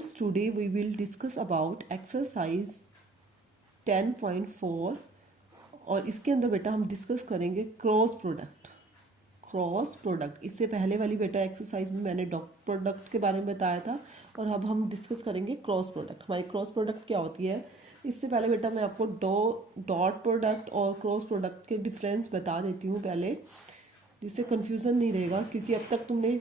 students, today we will discuss about exercise 10.4 और इसके अंदर बेटा हम डिस्कस करेंगे क्रॉस प्रोडक्ट। क्रॉस प्रोडक्ट, इससे पहले वाली बेटा एक्सरसाइज में मैंने डॉट प्रोडक्ट के बारे में बताया था और अब हम डिस्कस करेंगे क्रॉस प्रोडक्ट। हमारी क्रॉस प्रोडक्ट क्या होती है, इससे पहले बेटा मैं आपको डॉट प्रोडक्ट और क्रॉस प्रोडक्ट के डिफरेंस बता देती हूँ पहले, जिससे कंफ्यूजन नहीं रहेगा, क्योंकि अब तक तुमने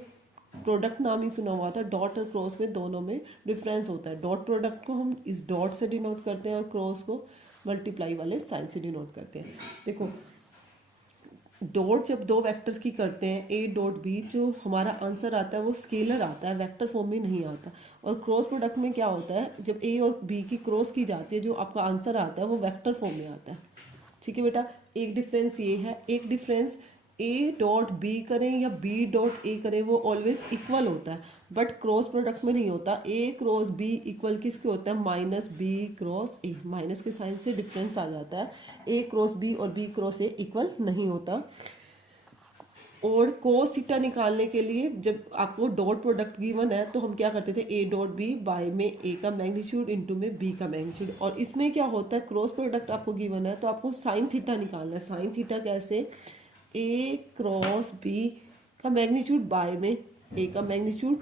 प्रोडक्ट नाम ही सुना हुआ था। डॉट और क्रॉस में दोनों में डिफरेंस होता है। डॉट प्रोडक्ट को हम इस डॉट से डिनोट करते हैं और क्रॉस को मल्टीप्लाई वाले साइन से डिनोट करते हैं। देखो, डॉट जब दो वेक्टर्स की करते हैं ए डॉट बी, जो हमारा आंसर आता है वो स्केलर आता है, वेक्टर फॉर्म में नहीं आता। और क्रॉस प्रोडक्ट में क्या होता है, जब ए और बी की क्रॉस की जाती है, जो आपका आंसर आता है वो वेक्टर फॉर्म में आता है। ठीक है बेटा, एक डिफरेंस ये है। एक डिफरेंस ए डॉट बी करें या बी डॉट ए करें, वो ऑलवेज इक्वल होता है, बट क्रॉस प्रोडक्ट में नहीं होता। ए क्रॉस बी इक्वल किसके होता है, minus B cross A. Minus के साइन से डिफरेंस आ जाता है। ए क्रॉस बी और बी क्रॉस ए इक्वल नहीं होता। और कोस थीटा निकालने के लिए जब आपको डॉट प्रोडक्ट गिवन है तो हम क्या करते थे, ए डॉट बी बाय में ए का मैग्नीट्यूड इंटू में बी का मैग्नीट्यूड। और इसमें क्या होता है, क्रॉस प्रोडक्ट आपको गिवन है तो आपको साइन थीटा निकालना है। साइन थीटा कैसे, ए क्रॉस बी का मैग्नीट्यूड बाय में ए का मैग्नीट्यूड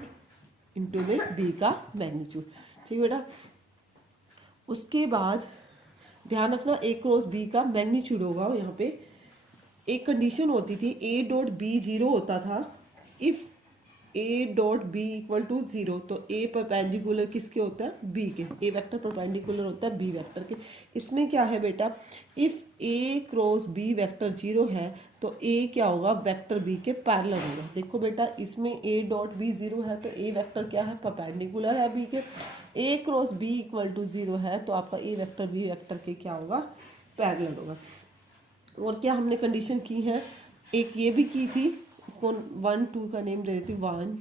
इंटू में बी का मैग्नीट्यूड। ठीक है बेटा, उसके बाद ध्यान रखना ए क्रॉस बी का मैग्नीट्यूड होगा। यहाँ पे एक कंडीशन होती थी, ए डॉट बी जीरो होता था if A dot B equal to zero. तो ए परपेंडिकुलर किसके होता है, बी के। ए वेक्टर परपेंडिकुलर होता है बी वेक्टर के। इसमें क्या है बेटा, if A cross B vector zero है तो ए क्या होगा, वेक्टर बी के पैरेलल होगा। देखो बेटा, इसमें ए डॉट बी जीरो है तो ए वेक्टर क्या है, परपेंडिकुलर है बी के। A cross B equal to zero है तो आपका ए वेक्टर बी वेक्टर के क्या होगा, पैरेलल होगा। और क्या हमने कंडीशन की है, एक ये भी की थी, इसको 1 2 का नेम दे देती हूँ, 1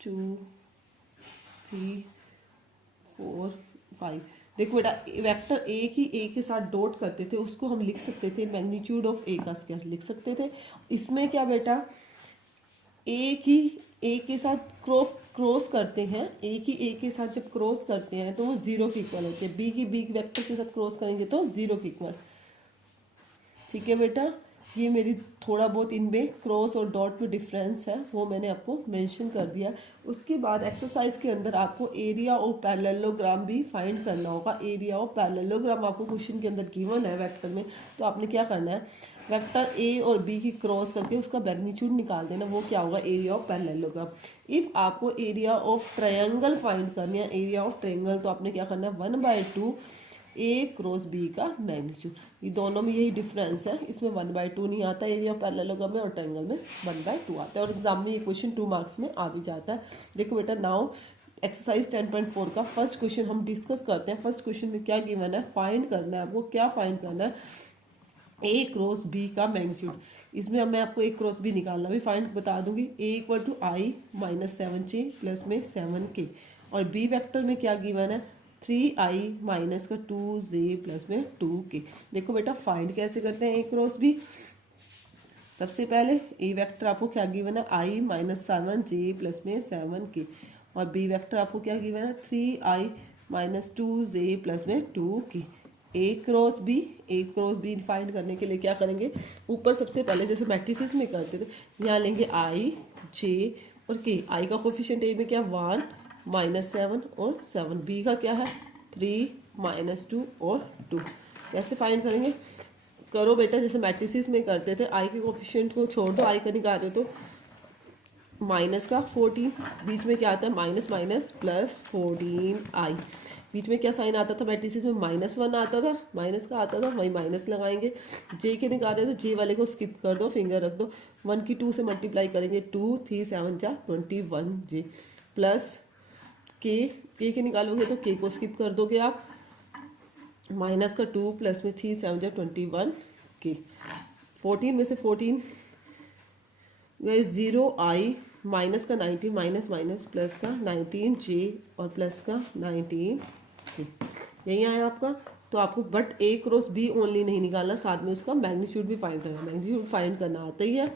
2 3 4 5। देखो बेटा, वेक्टर ए की ए के साथ डॉट करते थे, उसको हम लिख सकते थे मैग्नीट्यूड ऑफ ए का स्क्वायर लिख सकते थे। इसमें क्या बेटा, ए की ए के साथ क्रॉस करते हैं, ए की ए के साथ जब क्रॉस करते हैं तो वो जीरो के इक्वल होती है। बी की बी वेक्टर के साथ क्रॉस करेंगे तो जीरो के इक्वल। ठीक है बेटा, ये मेरी थोड़ा बहुत इनमें क्रॉस और डॉट में डिफरेंस है वो मैंने आपको मेंशन कर दिया। उसके बाद एक्सरसाइज के अंदर आपको एरिया ऑफ पैरेललोग्राम भी फाइंड करना होगा। एरिया ऑफ पैरेललोग्राम आपको क्वेश्चन के अंदर गिवन है वेक्टर में, तो आपने क्या करना है, वेक्टर ए और बी की क्रॉस करके उसका मैग्नीट्यूड निकाल देना। वो क्या होगा, एरिया ऑफ पैरेललोग्राम। इफ आपको एरिया ऑफ ट्रायंगल फाइंड करनी है, एरिया ऑफ ट्रायंगल, तो आपने क्या करना है, 1/2 ए क्रॉस बी का मैग्नीट्यूड। ये दोनों में यही डिफरेंस है, इसमें 1/2 नहीं आता एरिया पैरेललोग्राम में, और ट्रायंगल में 1/2 आता है। और एग्जाम में ये क्वेश्चन 2 मार्क्स में आ भी जाता है। देखो बेटा, नाउ एक्सरसाइज 10.4 का फर्स्ट क्वेश्चन हम डिस्कस करते हैं। फर्स्ट क्वेश्चन में क्या गिवन है, फाइंड करना है आपको। क्या फाइंड करना है, ए क्रॉस बी का मैग्नीट्यूड। इसमें मैं आपको ए क्रॉस बी निकालना भी फाइंड बता दूंगी। A equal to I minus 7j plus में 7k। और बी वेक्टर में क्या गिवन है, 3i माइनस का 2j प्लस में 2k। देखो बेटा, फाइंड कैसे करते हैं ए क्रॉस बी। सबसे पहले ए वेक्टर आपको क्या गिवन है, i माइनस 7j प्लस में 7k। और बी वेक्टर आपको क्या गिवन है, 3i माइनस 2j प्लस में 2k। ए क्रॉस बी फाइंड करने के लिए क्या करेंगे, ऊपर सबसे पहले जैसे मैट्रिसेस में करते थे, यहाँ लेंगे i j और k। i का कोफिशिएंट ए में क्या, 1 माइनस 7 और 7। बी का क्या है, 3 माइनस 2 और 2। कैसे फाइंड करेंगे, करो बेटा जैसे मैट्रिसेस में करते थे। आई के कोफिशिएंट को छोड़ दो, आई का निकाल दो तो माइनस का 14, बीच में क्या आता है, माइनस माइनस प्लस 14i। बीच में क्या साइन आता था मैट्रिसेस में, -1 आता था, माइनस का आता था, वही माइनस लगाएंगे। जे के निकाल रहे तो जे वाले को स्किप कर दो, फिंगर रख दो। 1 की 2 से मल्टीप्लाई करेंगे, 2 3 7 जा 21j प्लस के निकालोगे तो के को स्किप कर दोगे आप, माइनस का 2 प्लस में 3 7 जा 21k। 14 में से 14 गए 0i माइनस का 19 माइनस माइनस प्लस का 19j और प्लस का 19k। यही आया आपका। तो आपको but A cross B only नहीं निकालना, साथ में उसका मैग्नीट्यूड भी फाइंड करना। मैग्नीट्यूड फाइंड करना आता ही है,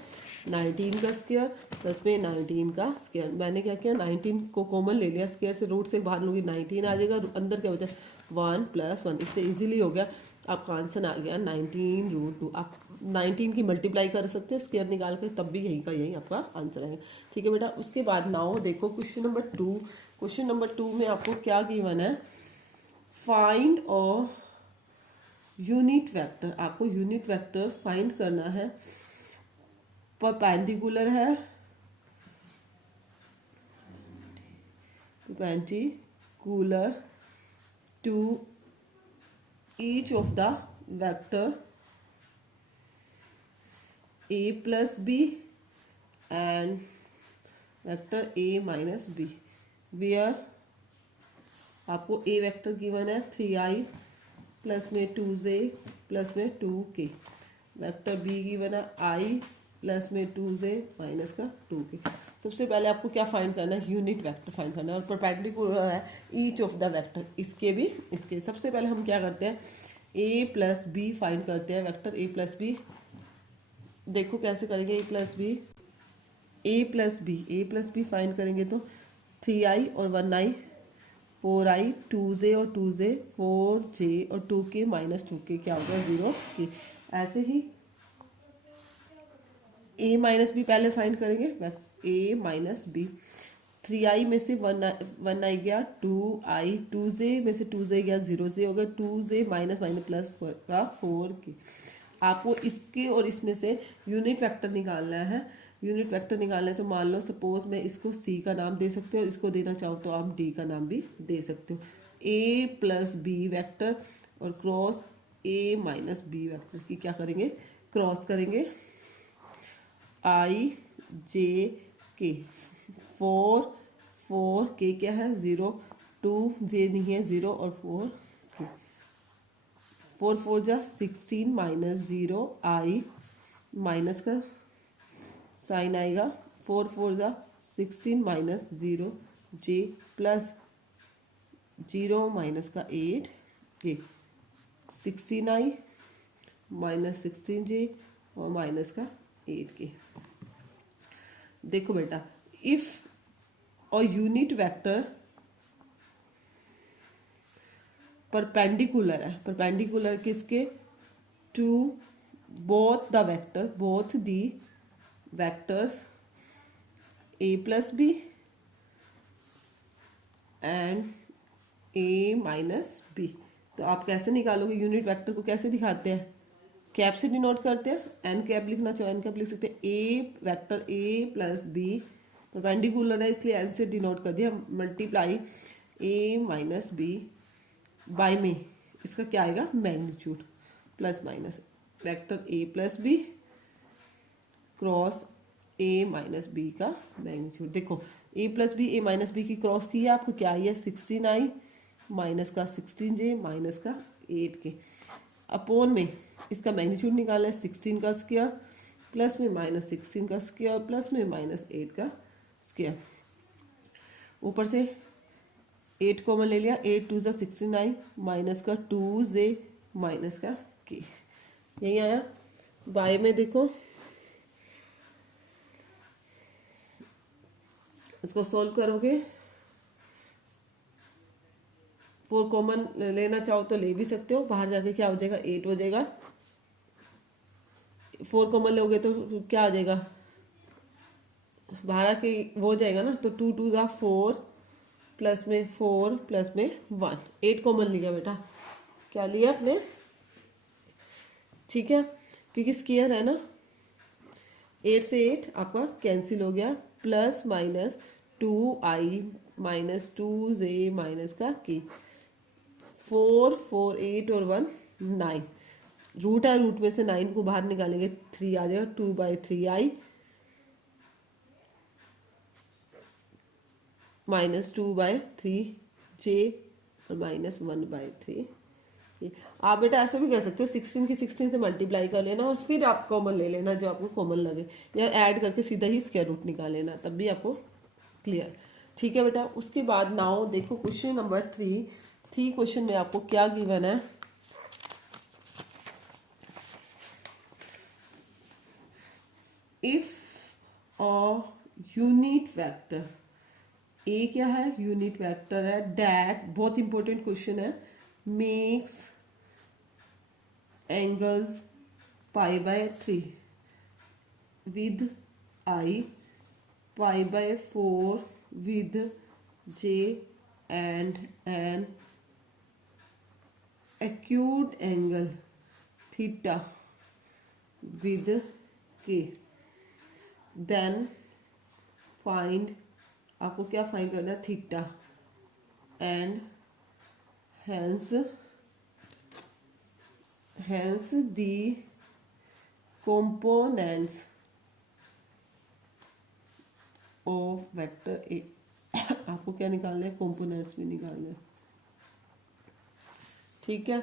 19 का स्क्वायर प्लस में 19 का स्क्वायर। मैंने क्या किया, 19 को कॉमन ले लिया, स्क्वायर से रूट से बाहर लूँगी 19 आ जाएगा, अंदर क्या बचा 1 + 1, इससे इजीली हो गया। आपका आंसर आ गया 19√2। आप 19 की मल्टीप्लाई कर सकते हो स्क्वायर निकाल कर, तब भी यही का यही आपका आंसर आएगा। ठीक है बेटा, उसके बाद नाउ देखो क्वेश्चन नंबर 2। क्वेश्चन नंबर 2 में आपको क्या गिवन है, फाइंड और यूनिट वेक्टर। आपको यूनिट वेक्टर फाइंड करना है, परपेंडिकुलर है, perpendicular to each of the vector a plus b and vector a minus b, where आपको a वेक्टर गिवन है 3i प्लस में 2j प्लस में 2k, वेक्टर b गिवन है i plus में 2j minus का 2k। सबसे पहले आपको क्या फाइंड करना है, यूनिट वेक्टर फाइंड करना है, और परपेंडिकुलर है ईच ऑफ द वेक्टर, इसके भी इसके। सबसे पहले हम क्या करते हैं, a प्लस बी फाइंड करते हैं, वेक्टर a प्लस बी। देखो कैसे करेंगे, a प्लस बी फाइंड करेंगे तो 3i और 1i, 4i, 2j और 2j, 4j और 2k माइनस 2k क्या होगा 0k। ऐसे ही a माइनस बी पहले फाइंड करेंगे, a माइनस बी, 3i में से 1i गया, 2i, 2j में से 2j गया, 0j होगा, 2j माइनस माइनस प्लस का 4k। आपको इसके और इसमें से यूनिट वेक्टर निकालना है। यूनिट वेक्टर निकालना है तो मान लो सपोज मैं इसको c का नाम दे सकते हो, इसको देना चाहो तो आप d का नाम भी दे सकते हो। a प्लस बी वैक्टर और cross a minus B vector की क्या करेंगे, क्रॉस करेंगे। i j k, 4 k क्या है 0, 2 j नहीं है 0 और 4 k, 4 4 जा 16 माइनस 0 i माइनस का साइन आएगा, 4 4 जा 16 माइनस 0 j प्लस 0 माइनस का 8 k, 16i माइनस 16j और माइनस का 8k। देखो बेटा, इफ और यूनिट वेक्टर परपेंडिकुलर है, परपेंडिकुलर किसके, to both the vectors a plus B and a minus B. तो आप कैसे निकालोगे, यूनिट वेक्टर को कैसे दिखाते हैं, कैप से डिनोट करते हैं, एन कैप लिखना चाहो एन कैप लिख सकते हैं। A vector a plus B perpendicular है इसलिए एन से डिनोट कर दिया, multiply a minus B by में इसका क्या आएगा magnitude, plus minus vector a plus B cross a minus B का मैग्नीट्यूड। देखो a plus B a minus B की क्रॉस की है, आपको क्या आई है 16i माइनस का 16j माइनस का 8k, अपोन में इसका मैग्नीट्यूड निकाला है 16 का स्क्वायर प्लस में माइनस 16 का स्क्वायर प्लस में माइनस 8 का स्क्वायर। ऊपर से 8 कॉमन ले लिया, 8 2 16i माइनस का 2j माइनस का k, यही आया। बाय में देखो इसको सॉल्व करोगे, 4 कॉमन लेना चाहो तो ले भी सकते हो, बाहर जाके क्या हो जाएगा 8 हो जाएगा, 4 कॉमन लोगे तो क्या आ जाएगा, बाहर आके वो हो जाएगा ना, तो 2 2 4 प्लस में 4 प्लस में 1, 8 कॉमन लिया बेटा, क्या लिया आपने, ठीक है, क्योंकि स्क्वायर है ना, 8 से 8 आपका कैंसिल हो गया, plus minus 2i minus 2j minus का k, 4 4 8 और 1 9, रूट है, रूट में से 9 को बाहर निकालेंगे 3 आ जाएगा, 2/3i माइनस 2/3j और माइनस 1/3। आप बेटा ऐसा भी कर सकते हो, 16 की 16 से मल्टीप्लाई कर लेना और फिर आप कॉमन ले लेना जो आपको कॉमन लगे, या ऐड करके सीधा ही स्क्वायर रूट निकाल लेना, तब भी आपको क्लियर। ठीक है बेटा, उसके बाद नाउ देखो क्वेश्चन नंबर 3 क्वेश्चन में आपको क्या गिवन है, if a unit vector, A क्या है, यूनिट वेक्टर है, डैट बहुत इंपॉर्टेंट क्वेश्चन है, makes angles pi by 3 with I, pi by 4 with J and an acute angle theta with k, then find, आपको क्या फाइंड करना है, theta, and hence the components of vector A आपको क्या निकालना है, कंपोनेंट्स भी निकालना है। ठीक है,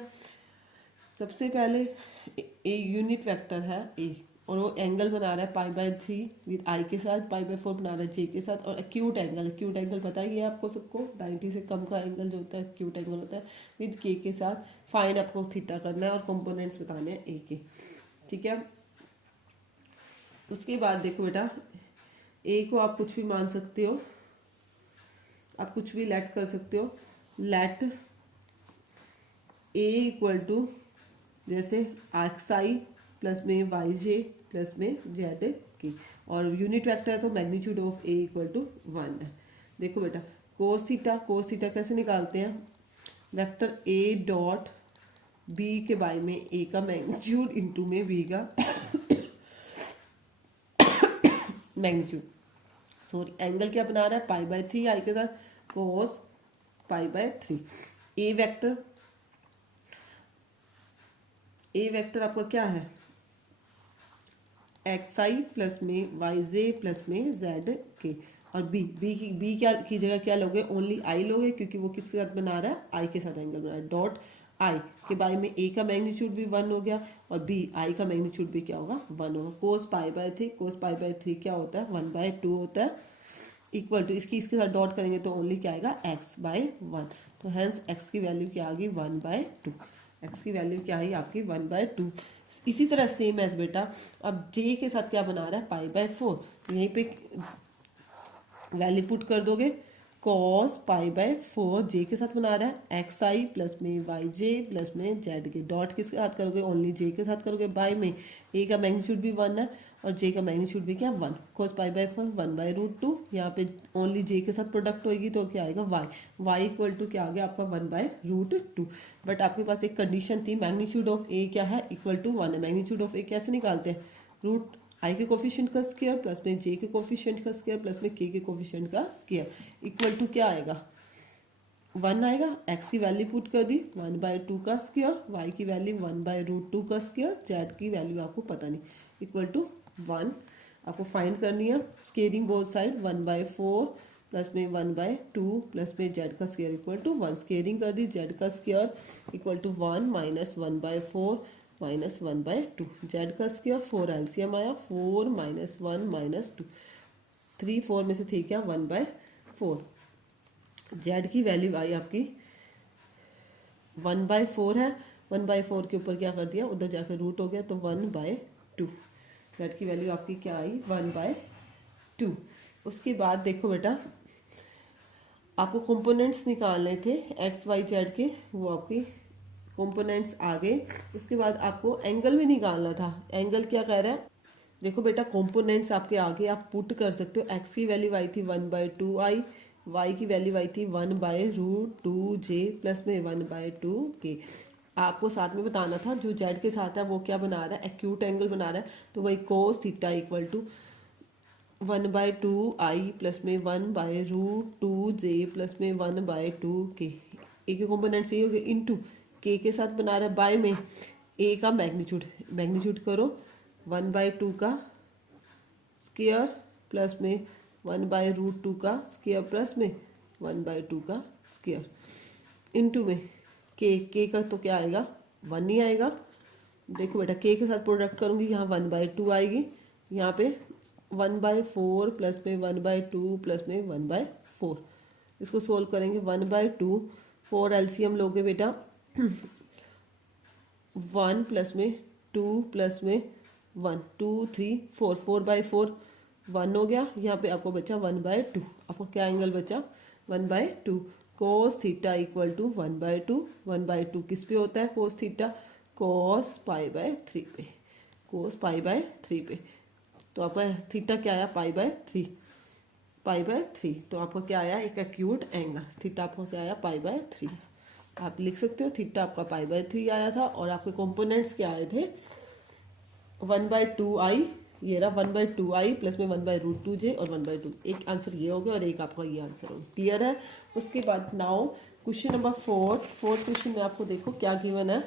सबसे पहले ए यूनिट वेक्टर है ए, और वो एंगल बना रहा है पाई बाय 3 विद आई के साथ, पाई बाय 4 बना रहा है जे के साथ, और एक्यूट एंगल पता ही है आपको सबको, 90 से कम का एंगल जो होता है एक्यूट एंगल होता है, विद के साथ। फाइंड आपको थीटा करना है और कंपोनेंट्स बताने हैं ए के। ठीक है, उसके बाद देखो बेटा, ए को आप कुछ भी मान सकते हो, आप कुछ भी लेट कर सकते हो, लेट ए इक्वल टू जैसे एक्स आई प्लस में वाई जे प्लस में जेड के, और यूनिट वेक्टर है तो magnitude of A equal to 1 है। देखो बेटा, कोस थीटा कैसे निकालते हैं, वेक्टर ए डॉट बी के बारे में ए का मैग्नीट्यूड इंटू में बी का मैग्नीट्यूड, सॉरी एंगल क्या बना रहा है, पाई बाय 3 आई के साथ, कोस पाई बाय 3। ए वेक्टर आपका क्या है, एक्स आई प्लस में वाई जे प्लस में जेड के, और बी की जगह क्या लोगे, ओनली आई लोगे, क्योंकि वो किसके साथ बना रहा है, आई के साथ एंगल बना रहा है। डॉट आई के बारे में ए का मैग्नीट्यूड भी 1 हो गया, और बी आई का मैग्नीट्यूड भी क्या होगा, 1 होगा। कोस पाई बाय 3 क्या होता है, 1/2 होता है, इक्वल टू इसके साथ डॉट करेंगे तो ओनली क्या आएगा, x/1, तो हेंस x की वैल्यू क्या आ गई, 1/2। x की वैल्यू क्या आई आपकी, 1/2। इसी तरह सेम एज बेटा, अब j के साथ क्या बना रहा है, पाई/4, यहीं पे वैल्यू पुट कर दोगे, कॉस पाई/4 जे के साथ बना रहा है, एक्स आई प्लस में वाई जे प्लस में जेड के, डॉट किसके साथ करोगे, ओनली जे के साथ करोगे, बाय में ए का मैग्नीट्यूड भी 1 है और जे का मैग्नीट्यूड भी क्या, 1, कॉस पाई/4 1/√2, यहाँ पे ओनली जे के साथ प्रोडक्ट होगी तो क्या आएगा, वाई इक्वल टू क्या आ गया आपका, 1/√2। बट आपके पास एक कंडीशन थी, मैग्नीट्यूड ऑफ ए क्या है, इक्वल टू 1 है। मैग्नीट्यूड ऑफ ए कैसे निकालते हैं, रूट आई के कोफिशिएंट का स्क्वायर प्लस में जे के कोफिशिएंट का स्क्वायर प्लस में के कोफिशिएंट का स्क्वायर, इक्वल टू क्या आएगा, 1 आएगा। एक्स की वैल्यू पुट कर दी, 1/2 का स्क्वायर, वाई की वैल्यू 1/√2 का स्क्वायर, जेड की वैल्यू आपको पता नहीं, इक्वल टू 1 आपको फाइंड करनी है। स्केयरिंग बोथ साइड, 1/4 प्लस में 1/2 प्लस में जेड का स्क्वायर इक्वल टू 1, स्केयरिंग कर दी, जेड का square equal to 1 minus 1/4 minus 1/2, Z का स्क्वायर 4 एलसीएम आया, 4 माइनस 1 माइनस 2, 3 4 में से थी क्या, 1/4। जेड की वैल्यू आई आपकी 1/4 है, 1/4 के ऊपर क्या कर दिया, उधर जाकर रूट हो गया तो 1/2, जेड की वैल्यू आपकी क्या आई, 1/2। उसके बाद देखो बेटा, आपको कंपोनेंट्स निकालने थे एक्स वाई जेड के, वो आपकी कंपोनेंट्स आ गए। उसके बाद आपको एंगल भी निकालना था, एंगल क्या कह रहा है, देखो बेटा कंपोनेंट्स आपके आगे आप पुट कर सकते हो। एक्स की वैल्यू आई थी 1/2 आई, वाई की वैल्यू आई थी 1/√2 जे प्लस में 1/2 के। आपको साथ में बताना था जो जेड के साथ है वो क्या बना रहा है, एक्यूट एंगल बना रहा है, तो वही cos theta equal to 1/2 I plus में 1/√2 जे प्लस में 1/2 के, ए के कॉम्पोनेंट्स ये हो गए, इंटू के साथ बना रहा है बाय में ए का मैग्नीट्यूड करो 1/2 का स्क्वायर प्लस में 1/√2 का स्क्वायर प्लस में 1/2 का स्क्वायर, इंटू में के का तो क्या आएगा, 1 ही आएगा। देखो बेटा के साथ प्रोडक्ट करूंगी, यहाँ 1/2 आएगी, यहाँ पे 1/4 प्लस में 1/2 प्लस में 1/4, इसको सोल्व करेंगे, 1/2 4 एलसीएम लोगे बेटा 1 प्लस में 2 प्लस में 1 2 3 4 4/4 1 हो गया। यहाँ पे आपको बचा 1/2। आपको क्या एंगल बचा 1/2। कोस थीटा इक्वल टू 1/2। 1/2 किस पे होता है कोस थीटा कोस π/3 पे। कोस π/3 पे तो आपका थीटा क्या आया π/3। π/3 तो आपका क्या आया एक एक्यूट एंगल थीटा आपका क्या आया π/3। आप लिख सकते हो थीटा आपका π/3 आया था और आपके कंपोनेंट्स क्या आए थे 1/2i। ये रहा 1/2i प्लस में 1/√2j और 1/2। एक आंसर ये हो गया और एक आपका ये आंसर हो गया। क्लियर है। उसके बाद नाउ क्वेश्चन नंबर 4 क्वेश्चन में आपको देखो क्या गिवन है।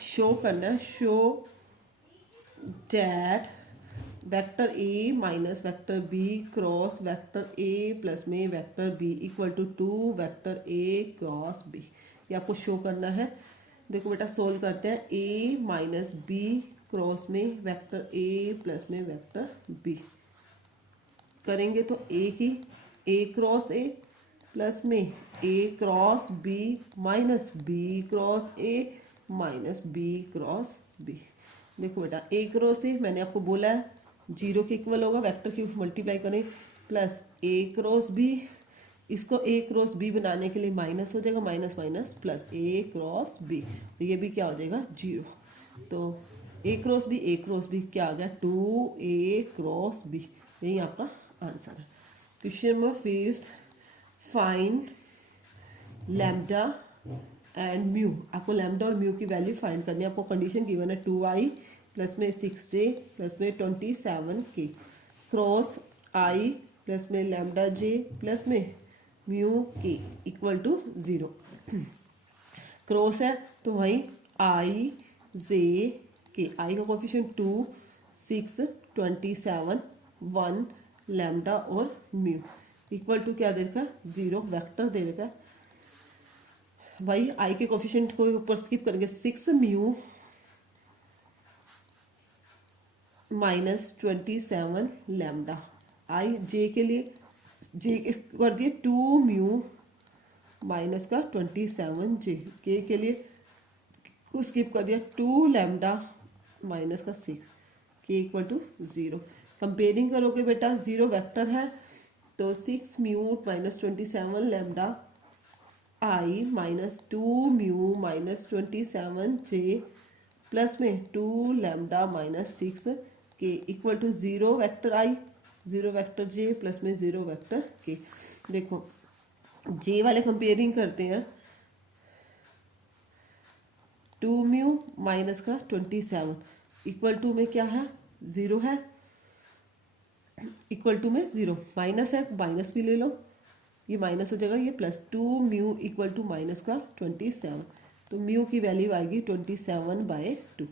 शो करना है show that vector A minus vector B cross vector A plus में vector B equal to 2 vector A cross B. ये आपको शो करना है। देखो बेटा सोल्व करते हैं ए माइनस बी क्रॉस में वेक्टर ए प्लस में वेक्टर बी करेंगे तो ए की ए क्रॉस ए प्लस में A cross B minus B cross A minus B cross B. देखो बेटा ए क्रॉस ए मैंने आपको बोला है 0 के इक्वल होगा वेक्टर की मल्टीप्लाई करें प्लस ए क्रॉस बी। इसको ए क्रॉस बी बनाने के लिए माइनस हो जाएगा माइनस माइनस प्लस ए क्रॉस बी तो ये भी क्या हो जाएगा 0। तो ए क्रॉस बी क्या आ गया 2a क्रॉस बी। यही आपका आंसर है। Question number 5 find lambda and mu. आपको लैम्डा और म्यू की वैल्यू फाइंड करनी है। आपको कंडीशन गिवन है 2i प्लस में 6j प्लस में 27k क्रॉस i प्लस में लैम्डा j प्लस में mu k equal to 0। Cross है तो वहीं i j k i का कोफिशिएंट 2 6 27 1 लैम्डा और म्यू इक्वल टू क्या दे रखा 0 वेक्टर दे रखा भाई। आई के कोफिशिएंट को ऊपर स्किप करेंगे 6 म्यू माइनस 27 लैम्डा। आई जे के लिए जे कर दिए 2 म्यू माइनस का 27 जे के लिए स्किप कर दिया 2 लैम्डा माइनस का 6 के इक्वल टू 0। कंपेयरिंग करोगे बेटा 0 वेक्टर है तो 6 mu minus 27 lambda I minus 2 mu minus 27 J plus में 2 lambda minus 6 K equal to 0 vector I 0 vector J plus में 0 वेक्टर के। देखो जे वाले कंपेयरिंग करते हैं 2 म्यू माइनस का 27 इक्वल टू में क्या है 0 है इक्वल टू में 0 माइनस है माइनस भी ले लो ये माइनस हो जाएगा ये plus 2 mu equal to minus का 27 तो म्यू की वैल्यू आएगी 27/2।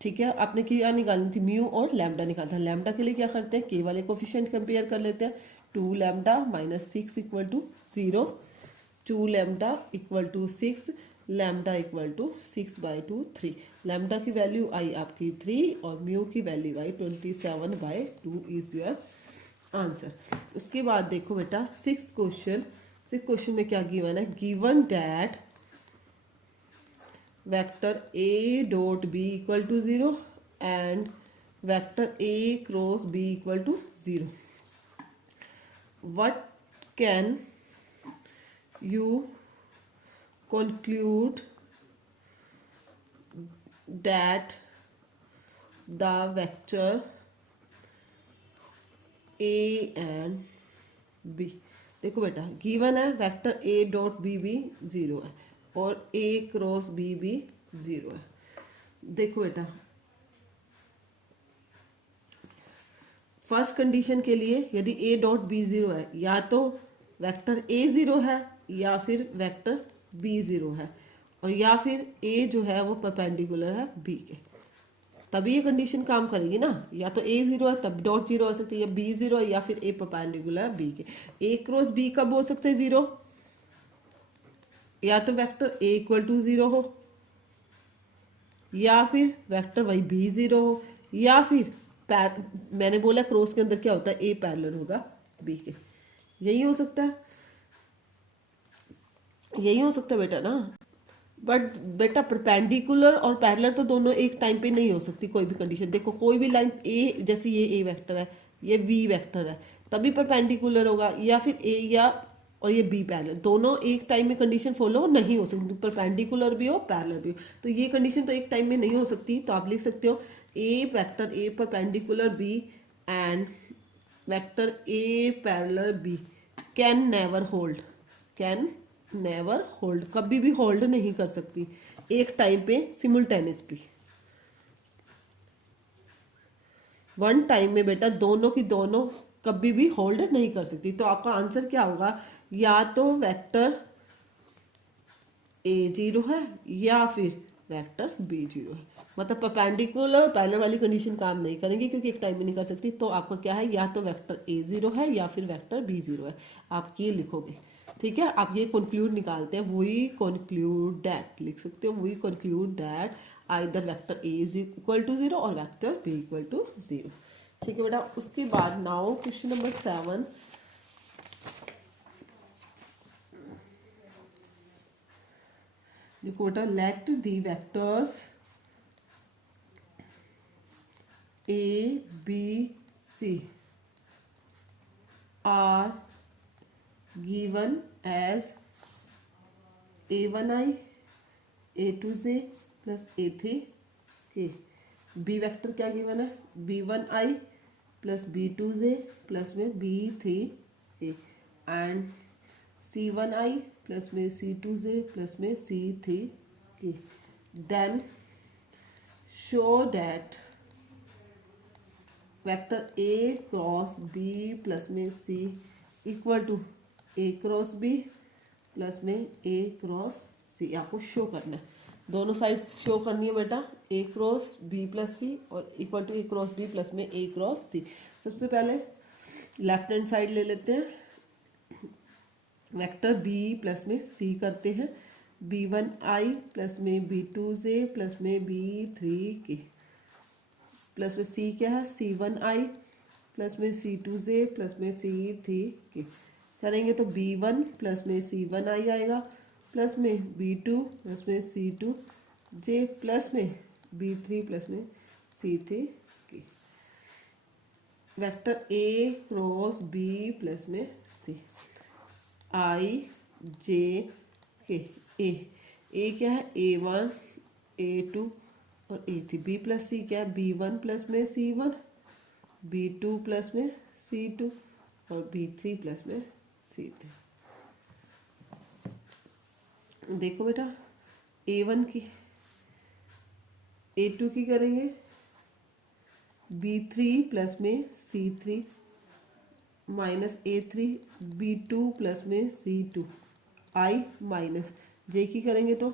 ठीक है। आपने क्या निकालनी थी म्यू और लैम्डा निकालना था। लैम्डा के लिए क्या करते हैं के वाले कोफिशिएंट कंपेयर कर लेते हैं 2 lambda minus 6 equal to 0 2 lambda equal to 6 lambda equal to 6/2 3। Lambda की वैल्यू आई आपकी 3 और म्यू की वैल्यू आई 27/2 इज योर आंसर। उसके बाद देखो बेटा 6th क्वेश्चन में क्या गिवन है given that vector a dot B equal to 0 and vector A cross B equal to 0। What can you conclude that the vector a and b। देखो बेटा given है वेक्टर a डॉट बी भी 0 है और a cross b भी 0 है। देखो बेटा फर्स्ट कंडीशन के लिए यदि a डॉट बी 0 है या तो वेक्टर a 0 है या फिर वेक्टर b 0 है और या फिर a जो है वो परपेंडिकुलर है b के तभी ये कंडीशन काम करेगी ना। या तो a 0 है तब डॉट 0 हो सकती है या b 0 है या फिर a परपेंडिकुलर है b के। a क्रॉस b कब हो सकते हैं 0 या तो वेक्टर a इक्वल टू 0 हो या फिर वेक्टर वही b 0 हो या फिर मैंने बोला क्रॉस के अंदर क्या होता है a पैरेलल होगा b के। यही हो सकता है बेटा ना। बट बेटा परपेंडिकुलर और पैरेलल तो दोनों एक टाइम पे नहीं हो सकती कोई भी कंडीशन। देखो कोई भी लाइन ए, जैसे ये ए वेक्टर है, ये बी वेक्टर है, तभी परपेंडिकुलर होगा, या फिर ए या और ये बी पैरेलल, दोनों एक टाइम में कंडीशन फॉलो नहीं हो सकती, परपेंडिकुलर भी हो पैरेलल भी हो। तो ये कंडीशन तो एक टाइम में नहीं हो सकती, तो आप लिख सकते हो A vector A perpendicular B and vector A parallel B can never hold, can never hold, कभी भी होल्ड नहीं कर सकती एक टाइम पे सिमुल्टेनियसली। वन टाइम में बेटा दोनों की दोनों कभी भी होल्ड नहीं कर सकती। तो आपका आंसर क्या होगा, या तो वेक्टर ए जीरो है या फिर वेक्टर बी जीरो है। मतलब परपेंडिकुलर पैरेलल वाली कंडीशन काम नहीं करेंगे क्योंकि एक टाइम में नहीं कर सकती। तो आपका क्या है, या तो वेक्टर ए जीरो है या फिर वेक्टर बी जीरो है, आप ये लिखोगे। ठीक है, आप ये कंक्लूड निकालते हैं, वी कंक्लूड दैट लिख सकते हो, we conclude that either vector A is equal to zero और vector B equal to zero. ठीक है बेटा, उसके बाद नाउ क्वेश्चन नंबर 7। देखो बेटा, let the vectors A, B, C are given as A1I, A2J plus A3K। B vector क्या given है, B1I प्लस B2J प्लस में B3K एंड C1I प्लस में C2J प्लस में C3K। Then show that vector A cross B plus में C equal to A cross B plus में A cross सी। आपको show करना है, दोनों साइड शो करनी है बेटा, A cross B plus C और equal to A cross B plus में ए क्रॉस सी। सबसे पहले लेफ्ट हैंड साइड ले लेते हैं, वेक्टर बी प्लस में सी करते हैं, B1I प्लस में B2J प्लस में B3K प्लस में सी क्या है, C1I प्लस में C2J प्लस में C3K करेंगे तो B1 प्लस में C1I आएगा प्लस में B2 प्लस में C2J प्लस में B3 प्लस में C3K। Vector A cross B plus में C, I J K ए क्या है, A1 A2 और A3, B प्लस सी क्या है, B1 प्लस में C1, B2 प्लस में C2 और B3 प्लस में C3। देखो बेटा, A1 की A2 की करेंगे B3 प्लस में C3 minus A3 B2 plus में C2 I माइनस J की करेंगे तो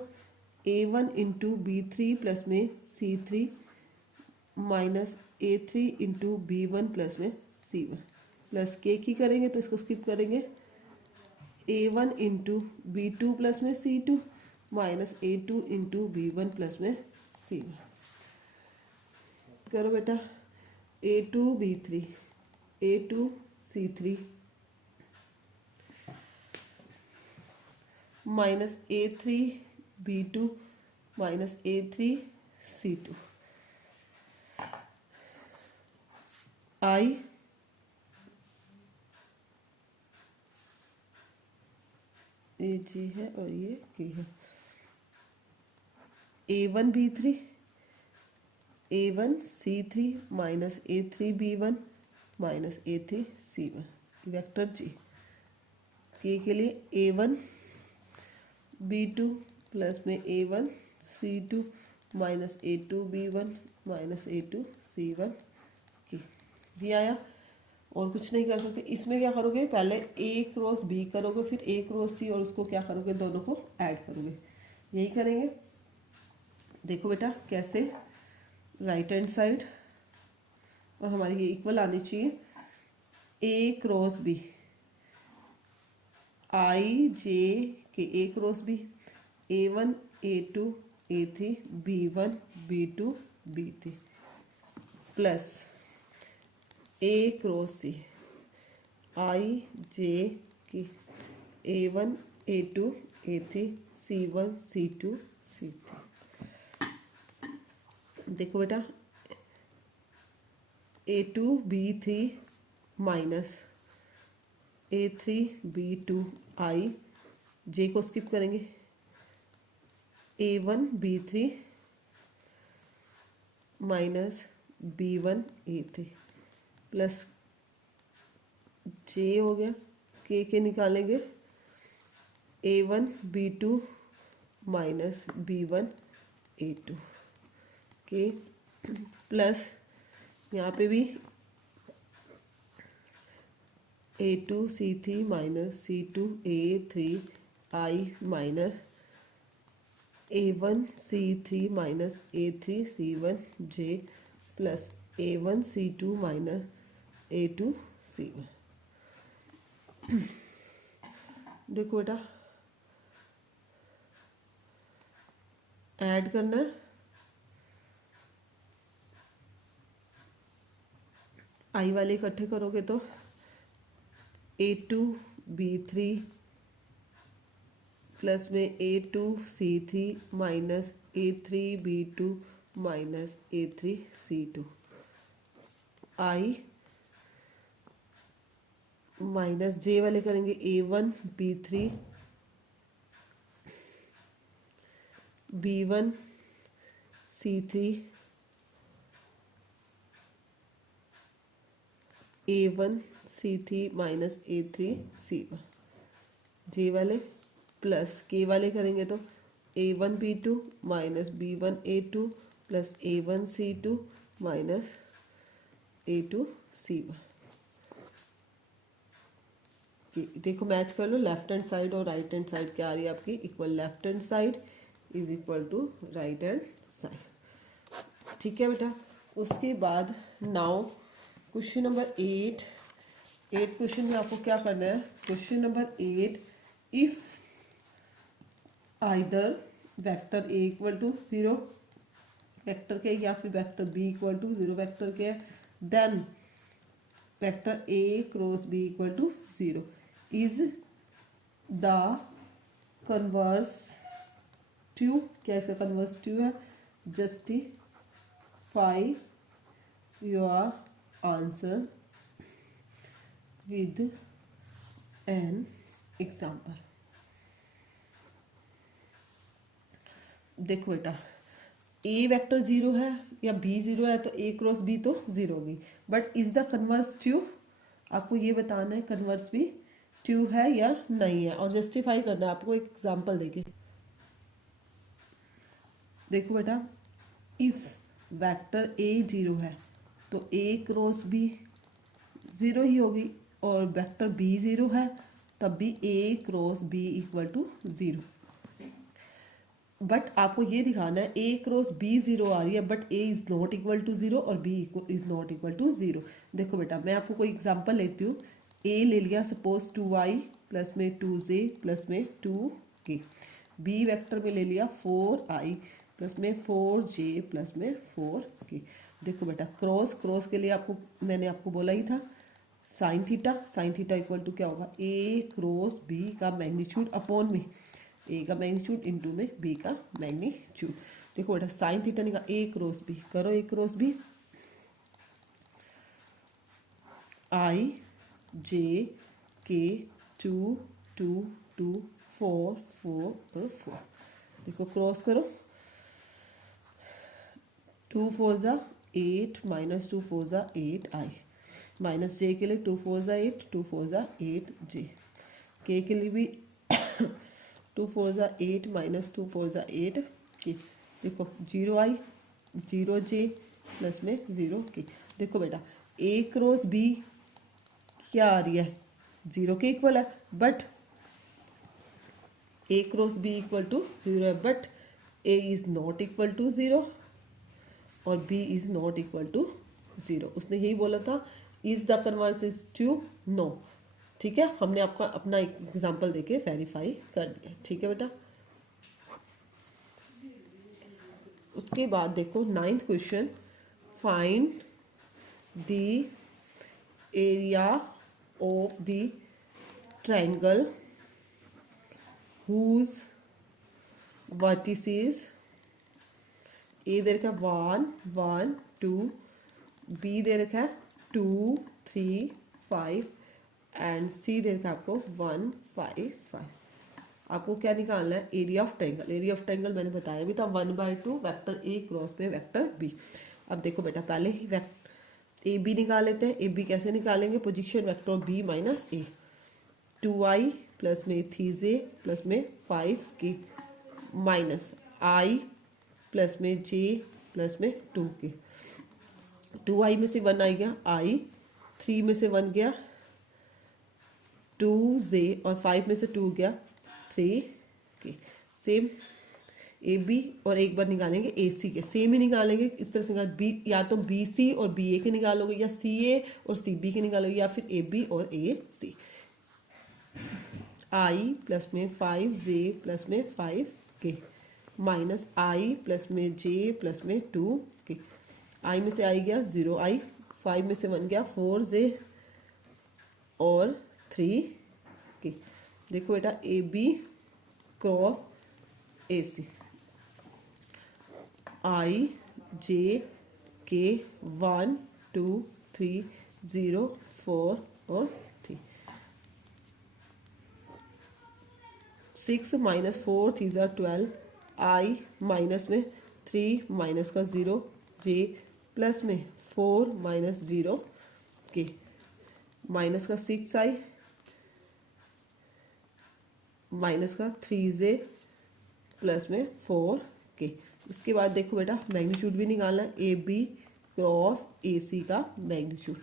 A1 इंटू B3 प्लस में C3 minus A3 into B1 plus में C1 प्लस K की करेंगे तो इसको स्किप करेंगे, A1 इंटू B2 प्लस में C2 minus A2 into B1 plus में C1। करो बेटा, A2 B3 A2 C3 minus A3 B2 minus A3 C2 I ये जी है और ये की है, A1 B3 A1 C3 minus A3 B1 minus A3 C1 vector जी। के लिए A1 B2 प्लस में A1 C2 minus A2 B1 minus A2 C1 की भी आया। और कुछ नहीं कर सकते इसमें, क्या करोगे, पहले A क्रॉस B करोगे, फिर A क्रॉस C और उसको क्या करोगे, दोनों को ऐड करोगे, यही करेंगे। देखो बेटा कैसे, राइट हैंड साइड और हमारी ये इक्वल आनी चाहिए, A cross B I J के A cross B A1 A2 A3 B1 B2 B3 plus A cross C I J की A1 A2 A3 C1 C2 C3। देखो बेटा A2B3 माइनस A3B2I, जे को स्किप करेंगे, A1B3 minus B1A3 plus जे हो गया, के निकालेंगे A1B2 माइनस B1A2 के प्लस यहाँ पे भी A2C3 minus C2A3I minus A1C3 minus A3C1J plus A1C2 minus A2C1। देखो बेटा ऐड करना है, आई वाले इकट्ठे करोगे तो A2B3 प्लस में A2C3 minus A3B2 minus A3C2 आई माइनस जे वाले करेंगे A1B3 B1C3 A1C3 minus A3C1 जे वाले प्लस के वाले करेंगे तो A1B2 minus B1A2 plus A1C2 minus A2C1। देखो मैच कर लो, लेफ्ट हैंड साइड और राइट हैंड साइड क्या आ रही है आपकी, equal. Left hand side is equal to right hand side. ठीक है बेटा, उसके बाद नाउ क्वेश्चन नंबर 8 क्वेश्चन में आपको क्या करना है। Question number 8, if either vector A equal to 0 vector के या फिर vector B equal to 0 vector के, then vector A cross B equal to 0 is the converse true. क्या इसका कन्वर्स ट्रू है? Justify your answer with an example. देखो बेटा ए vector 0 है या बी 0 है तो ए क्रॉस बी तो 0 होगी, but is the converse true, आपको ये बताना है कन्वर्स भी ट्रू है या नहीं है, और जस्टिफाई करना है आपको एक एग्जांपल देके। देखो बेटा इफ वेक्टर ए 0 है तो ए क्रॉस बी 0 ही होगी, और वेक्टर बी 0 है तब भी A cross B equal to 0। But आपको ये दिखाना है ए क्रॉस बी 0 आ रही है but A is not equal to 0 और B is not equal to 0। देखो बेटा मैं आपको कोई एग्जांपल लेती हूँ। ए ले लिया सपोज 2i प्लस में 2j प्लस में 2k। बी वेक्टर में ले लिया 4i प्लस में 4j प्लस में 4k। देखो बेटा क्रॉस के लिए आपको मैंने आपको बोला ही था साइन थीटा इक्वल टू क्या होगा, ए क्रॉस बी का मैग्नीट्यूड अपॉन में ए का मैग्नीट्यूड इंटू में बी का मैग्नीट्यूड। देखो बेटा साइन थीटा निकाल, ए क्रॉस बी करो, ए क्रॉस बी आई जे के 2 2 2 4 4 और 4। देखो क्रॉस करो, 2 4 ज़ा 8 माइनस 2 4 ज़ा 8 आई माइनस जे के लिए 2 4 ज़ा 8 2 4 ज़ा 8 जे के लिए भी 2 4 ज़ा 8 माइनस 2 4 ज़ा 8 के। देखो 0i 0j प्लस में 0k। देखो बेटा ए क्रॉस बी क्या आ रही है 0 के इक्वल है, but A cross B equal to 0 है, but A is not equal to 0 और B is not equal to 0। उसने यही बोला था is the converse is true, no. ठीक है, हमने आपका अपना एग्जांपल देके वेरीफाई कर दिया। ठीक है बेटा, उसके बाद देखो 9th question, find the area of the triangle whose vertices ए दे रखा है 1 1 2, बी दे रखा है 2 3 5 एंड सी दे रखा है आपको 1 5 5। आपको क्या निकालना है? Area of triangle. Area of triangle मैंने बताया भी था 1/2 वेक्टर ए क्रॉस में वेक्टर बी। अब देखो बेटा पहले ही ए बी निकाल लेते हैं। ए बी कैसे निकालेंगे? पोजीशन वेक्टर बी माइनस ए, 2i प्लस में 3j प्लस में 5k माइनस i प्लस में j प्लस में 2k। 2i में से 1 आ गया i, 3 में से 1 गया 2j और 5 में से 2 गया 3k। सेम ए बी और एक बार निकालेंगे ए सी के, सेम ही निकालेंगे इस तरह से निकाल बी, या तो बी सी और बी ए के निकालोगे, या सी ए और सी बी के निकालोगे, या फिर ए बी और ए सी। आई प्लस में 5j प्लस में 5k माइनस आई प्लस में j प्लस में 2k। आई में से आई गया 0 आई, 5 में से 1 गया 4j और 3k। देखो बेटा ए बी क्रॉस ए सी, आई जे के 1 2 3 0 4 और 3, 6 माइनस 4 3 12, आई माइनस में 3 माइनस का 0 जे प्लस में 4 माइनस 0 के माइनस का 6 आई माइनस का 3j प्लस में 4k। उसके बाद देखो बेटा मैग्नीट्यूड भी निकालना है। ए बी क्रॉस ए सी का मैग्नीट्यूड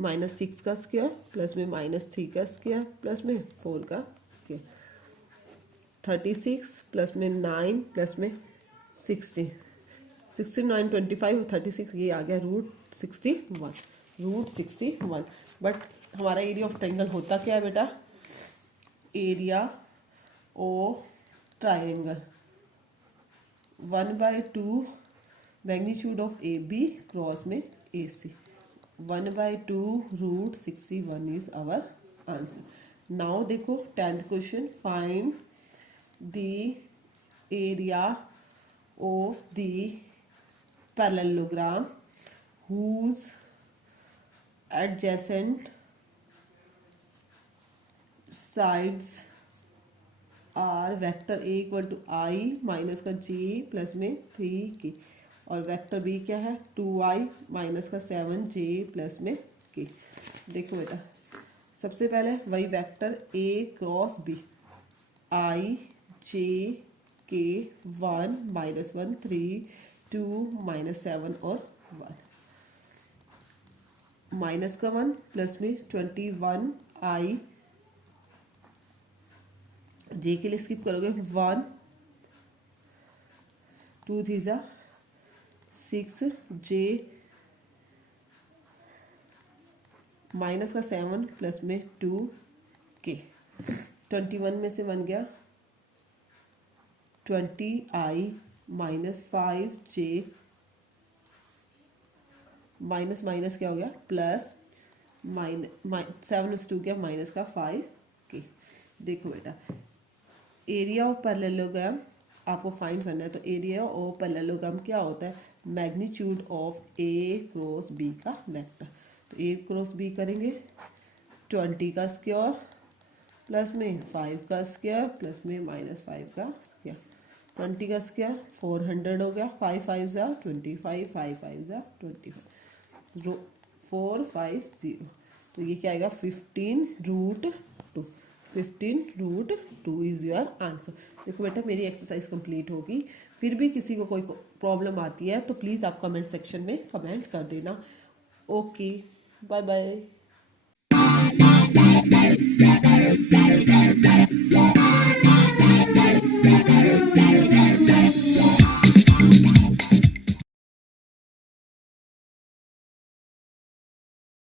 -6 का स्क्वायर प्लस में -3 का स्क्वायर प्लस में 4 का स्क्वायर, 36 प्लस में 9 प्लस में 16, 16 9 25 और 36 ये आ गया √61। बट हमारा एरिया ऑफ ट्रायंगल होता क्या है बेटा? Area of triangle 1/2 magnitude of A B cross में A C, 1/2 √61 is our answer. Now देखो 10th question, find the area of the parallelogram whose adjacent sides are vector A equal to I minus का J plus में 3k, और vector B क्या है 2i minus का 7j plus में k। देखो बेटा सबसे पहले वही वेक्टर ए क्रॉस बी, आई जे के 1 -1 3 2 -7 और 1, माइनस का 1 प्लस में 21 आई, जे के लिए स्किप करोगे 1 2 3 6 जे माइनस का 7 प्लस में 2k, 21 में से 1 गया 20i minus 5j minus minus क्या हो गया प्लस, 7 2 गया माइनस का 5k। देखो बेटा एरिया ऑफ पैरेललोग्राम आपको फाइंड करना है, तो एरिया ऑफ पैरेललोग्राम क्या होता है? Magnitude of A cross B का वेक्टर। तो ए क्रॉस बी करेंगे 20 का स्क्वायर प्लस में 5 का स्क्वायर प्लस में -5 का स्क्वायर, 20 का स्क्वायर 400 हो गया, 5 5 25 5 5 25 450, तो ये क्या आएगा 15√2 इज योर आंसर। देखो बेटा मेरी एक्सरसाइज कंप्लीट होगी, फिर भी किसी को कोई प्रॉब्लम आती है तो प्लीज़ आप कमेंट सेक्शन में कमेंट कर देना। Okay bye bye.